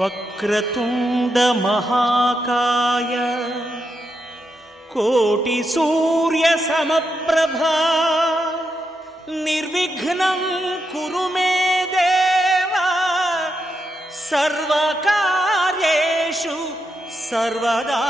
వక్రతుండ మహాకాయ కోటి సూర్య సమప్రభా నిర్విఘ్నం కురు మే దేవా సర్వకార్యేషు సర్వదా.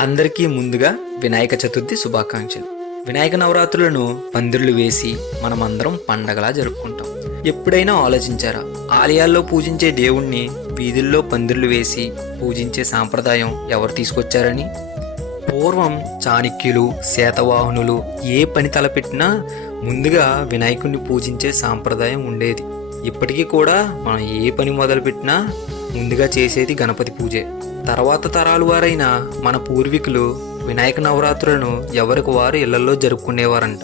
అందరికీ ముందుగా వినాయక చతుర్థి శుభాకాంక్షలు. వినాయక నవరాత్రులను పందిర్లు వేసి మనమందరం పండగలా జరుపుకుంటాం. ఎప్పుడైనా ఆలోచించారా, ఆలయాల్లో పూజించే దేవుణ్ణి వీధుల్లో పందిర్లు వేసి పూజించే సాంప్రదాయం ఎవరు తీసుకొచ్చారని? పూర్వం చాణక్యులు, శాతవాహనులు ఏ పని తలపెట్టినా ముందుగా వినాయకుడిని పూజించే సాంప్రదాయం ఉండేది. ఇప్పటికీ కూడా మనం ఏ పని మొదలుపెట్టినా ముందుగా చేసేది గణపతి పూజే. తర్వాత తరాలు వారైన మన పూర్వీకులు వినాయక నవరాత్రులను ఎవరికి వారు ఇళ్లలో జరుపుకునేవారంట.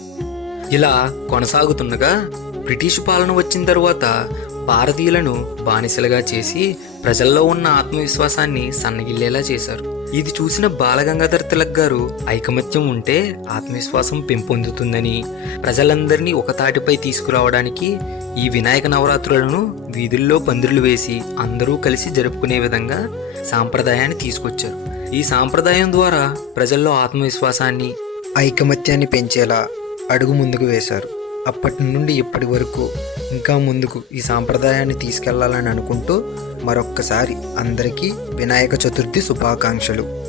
ఇలా కొనసాగుతుండగా బ్రిటిష్ పాలన వచ్చిన తరువాత భారతీయులను బానిసలుగా చేసి ప్రజల్లో ఉన్న ఆత్మవిశ్వాసాన్ని సన్నగిల్లేలా చేశారు. ఇది చూసిన బాలగంగాధర్ తిలక్ గారు ఐకమత్యం ఉంటే ఆత్మవిశ్వాసం పెంపొందుతుందని ప్రజలందరినీ ఒక తాటిపై తీసుకురావడానికి ఈ వినాయక నవరాత్రులను వీధుల్లో పందిర్లు వేసి అందరూ కలిసి జరుపుకునే విధంగా సాంప్రదాయాన్ని తీసుకొచ్చారు. ఈ సాంప్రదాయం ద్వారా ప్రజల్లో ఆత్మవిశ్వాసాన్ని, ఐకమత్యాన్ని పెంచేలా అడుగు ముందుకు వేశారు. అప్పటి నుండి ఇప్పటి వరకు ఇంకా ముందుకు ఈ సాంప్రదాయాన్ని తీసుకెళ్లాలని అనుకుంటూ మరొక్కసారి అందరికీ వినాయక చతుర్థి శుభాకాంక్షలు.